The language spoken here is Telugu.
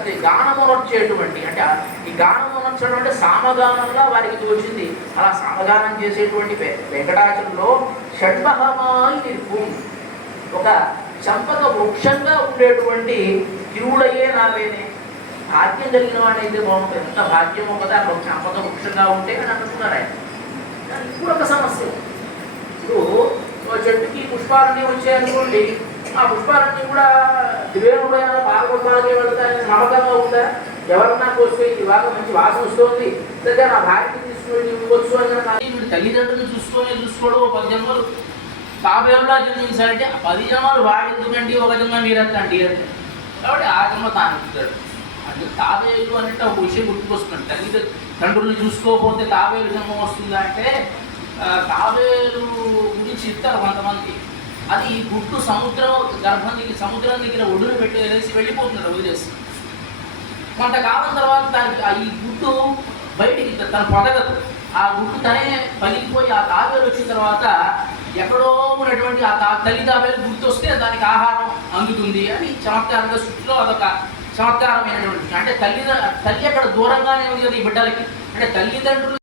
అది గానమునొచ్చేటువంటి అంటే ఈ గానమునొచ్చడం అంటే సామగానంగా వారికి తోచింది. అలా సామగానం చేసేటువంటి వెంకటాచలంలో షడ్మహమాయి నిరుపు ఒక చంపక వృక్షంగా ఉండేటువంటి తిరువుడయ్యే నావేనే భాగ్యం కలిగిన వాడైతే బాగుంటుంది. ఎంత భాగ్యమో కదా అక్కడ ఒక చంపక వృక్షంగా ఉంటే అని అంటున్నారు ఆయన. ఇప్పుడు ఒక సమస్య. ఇప్పుడు చెట్టుకి పుష్పాలన్నీ వచ్చాయనుకోండి ఆ పుష్పాలన్నీ కూడా దివేణుడైన బాలగొట్టాలకే వెళ్తాయని నమ్మకంగా ఉందా? ఎవరన్నా కోస్తే ఇది బాగా మంచి వాసన వస్తుంది. లేదా నా భార్యకి తీసుకుని ఇవ్వచ్చు అని కానీ తల్లిదండ్రులు చూసుకొని చూసుకోవడం ఓ పది జన్మలు తాబేరులా జన్మించాలంటే ఆ పది జన్మలు వాడు ఎందుకండి? ఒక జన్మ మీరంతండి అంటే కాబట్టి ఆ జన్మ తాను ఇస్తాడు అంటే తాబేలు అంటే ఒక విషయం గుర్తుకొస్తుంది. తల్లి తండ్రులు చూసుకోకపోతే తాబేలు జన్మ వస్తుందా అంటే తాబేలు గురించి చెప్తారు కొంతమంది. అది ఈ గుట్టు సముద్రం గర్భం దగ్గర సముద్రం దగ్గర ఒడ్డున పెట్టేసి వెళ్ళిపోతున్నాడు వదిలేసి. కొంతకాలం తర్వాత దానికి ఈ గుట్టు బయటికి తన పొదగదు. ఆ గుట్టు తనే పగిలిపోయి ఆ తాబేలు వచ్చిన తర్వాత ఎక్కడో ఉన్నటువంటి ఆ తా తల్లి తాబేలు గుర్తొస్తే దానికి ఆహారం అందుతుంది అని చమత్కారంగా సృష్టిలో అదొక చమత్కారమైనటువంటి అంటే తల్లి తల్లి అక్కడ దూరంగానే ఉంది కదా ఈ బిడ్డలకి. అంటే తల్లిదండ్రులు